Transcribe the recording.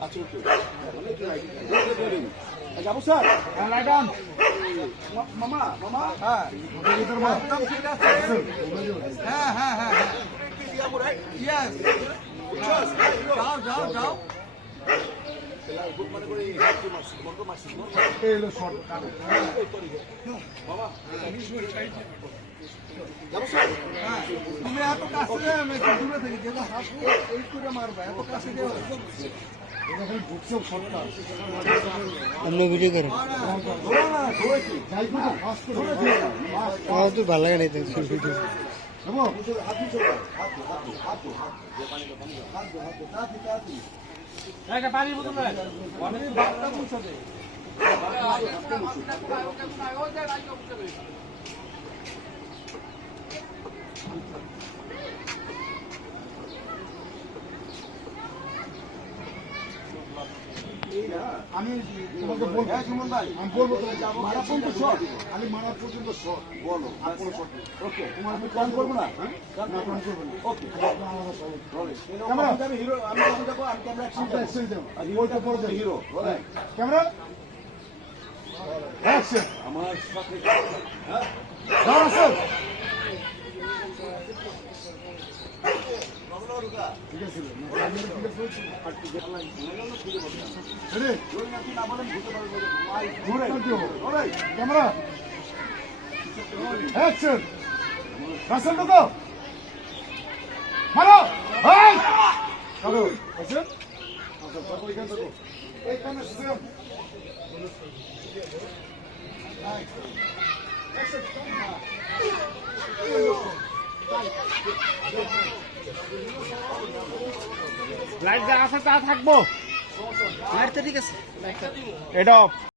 আচ্ছা যাব স্যার মা- মামা মামা হ্যাঁ হ্যাঁ হ্যাঁ হ্যাঁ ইয়েস যাও যাও যাও মানে করে হাতে মারছি বন্ধ মারছি যাব স্যার হ্যাঁ তুমি এত কাছে দূরে থাকি যেটা হাত লাগে না হাত হাত হাত হাত দো, হাত দো। হাত দো, হাত দো, তাড়াতাড়ি, আমি তোমাকে বলব। হ্যাঁ সুমন ভাই। আমি বলব মারা পর্যন্ত শট। আমি মারা পর্যন্ত শট। বলো। আর কোনো শট ওকে। তোমার আমি প্ল্যান করব না? হ্যাঁ? না প্ল্যান করব না। ওকে। আমি হিরো আমি যাব আমি ক্যামেরা অ্যাকশন আর হিরোটা পরে যাব হিরো ক্যামেরা। অ্যাকশন আমার সাথে হ্যাঁ দাঁড়া স্যার ঠিক আছে ক্যামেরা অ্যাকশন রাসেল ঢুকো মারো ভাই চলো থাকো এইখানে সিস্টেম লাইট যা আছে তা থাকব লাইট তো ঠিক আছে এটা